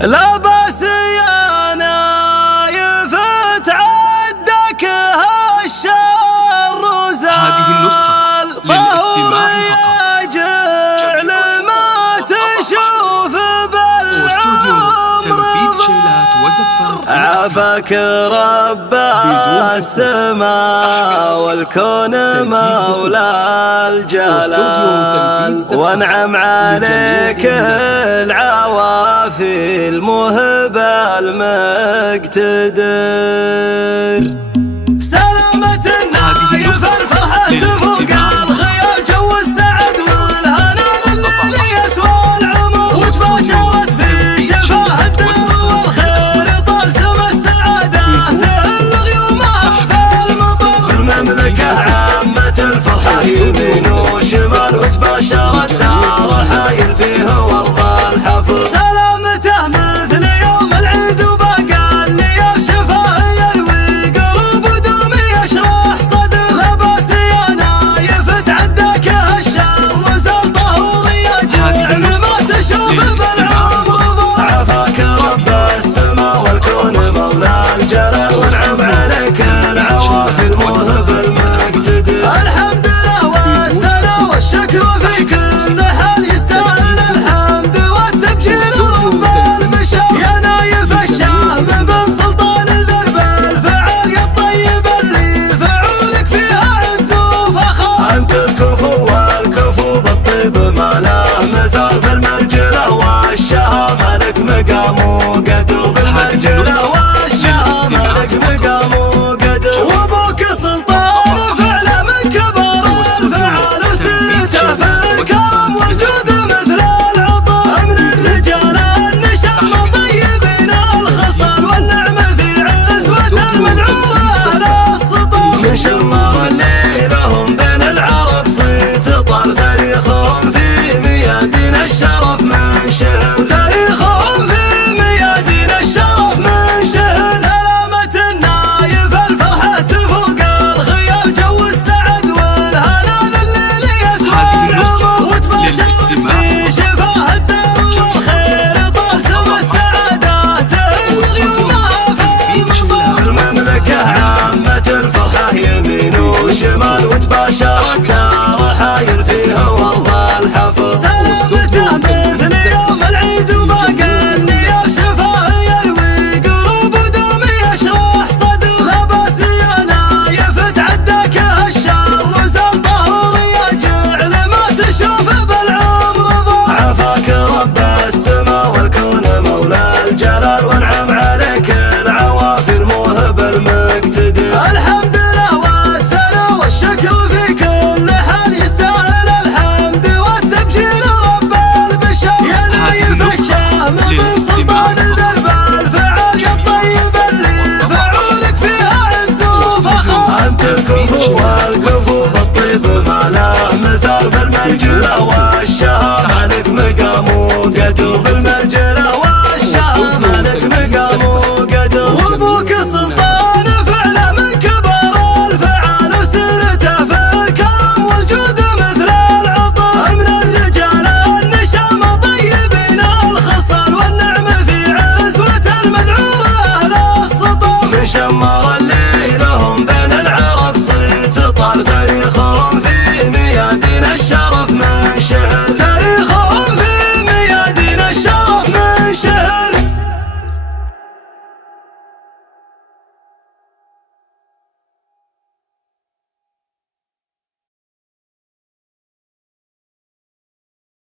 لا بس يا نايف تعدك هالشر وزال. هذه النسخة للاستماع فقط. جعل ما تشوف بالعمر عافاك رب السماء والكون مولى الجلال، وانعم عليك العوافي المهبة المقتدر. سلامة النايف الفرحة تفوق الخيال، جو السعد والهنا للي يسوى العمر، وتباشرت في شفاه الدر والخير طال سما السعادة الغيوم في المطر. المملكة عامة الفرحة يمين وشمال، وتباشرت دار حايل فيه ورض الحفل. سلامته مثل يوم العيد وباقى الليال، شفاه يروي قلوب ودوم يشرح صدر. لا باس يا نايف تعداك هالشر وزلطه وضياء، جعل ما تشوف بالعمر ضر. عافاك رب السما والكون مولى الجلال، وانعم عليك العوافي الموهب المقتدر. الحمد لله والثناء والشكر في كل حال، يستاهل الحمد والتبجيل رب المشار. يا نايف الشام بن سلطان ذرب الفعال، يا الطيب اللي فعولك فيها عز وفخر. انت الكفو والكفو بالطيب ما له مثال، بالمرجله والشهامه لك مقام